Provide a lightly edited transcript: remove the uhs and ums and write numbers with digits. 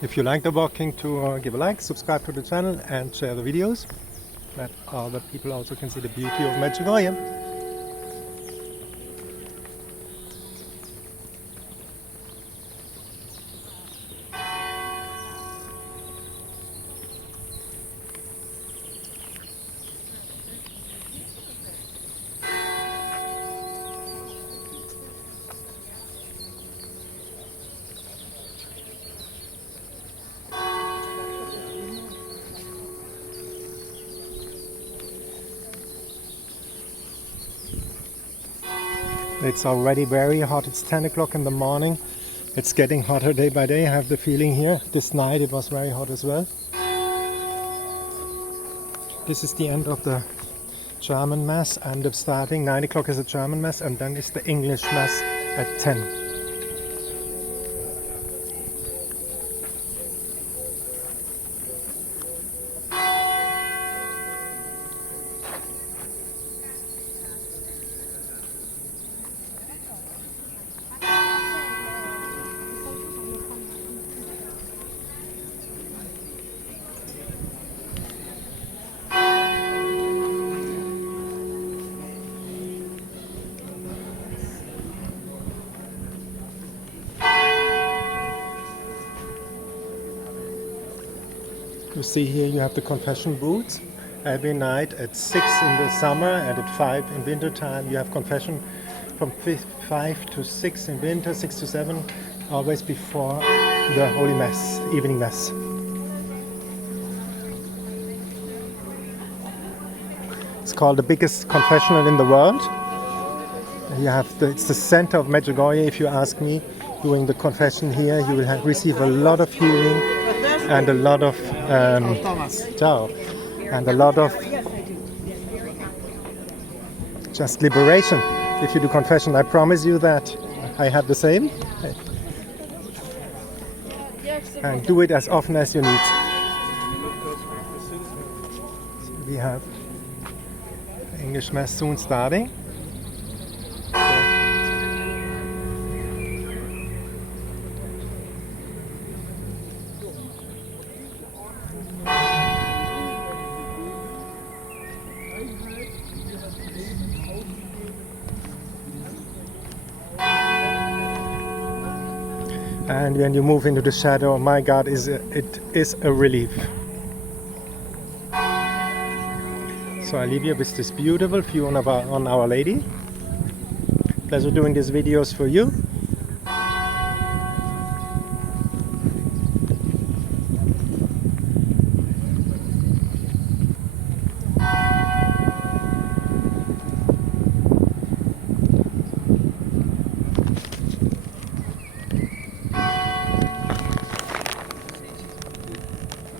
If you like the walking tour, give a like, subscribe to the channel and share the videos, that other people also can see the beauty of Medjugorje. It's already very hot. It's 10 o'clock in the morning. It's getting hotter day by day. I have the feeling here. This night it was very hot as well. This is the end of the German Mass, and it's starting 9 o'clock is the German Mass, and then is the English Mass at 10. You see here you have the confession booths. Every night at 6 in the summer and at 5 in winter time you have confession from 5 to 6 in winter, 6 to 7, always before the Holy Mass, evening Mass. It's called the biggest confessional in the world. You have it's the center of Medjugorje. If you ask me, doing the confession here, you will receive a lot of healing and a lot of just liberation. If you do confession, I promise you that I have the same. And do it as often as you need. So we have English Mass soon starting. And when you move into the shadow, my God, it is a relief. So I leave you with this beautiful view on Our Lady. Pleasure doing these videos for you.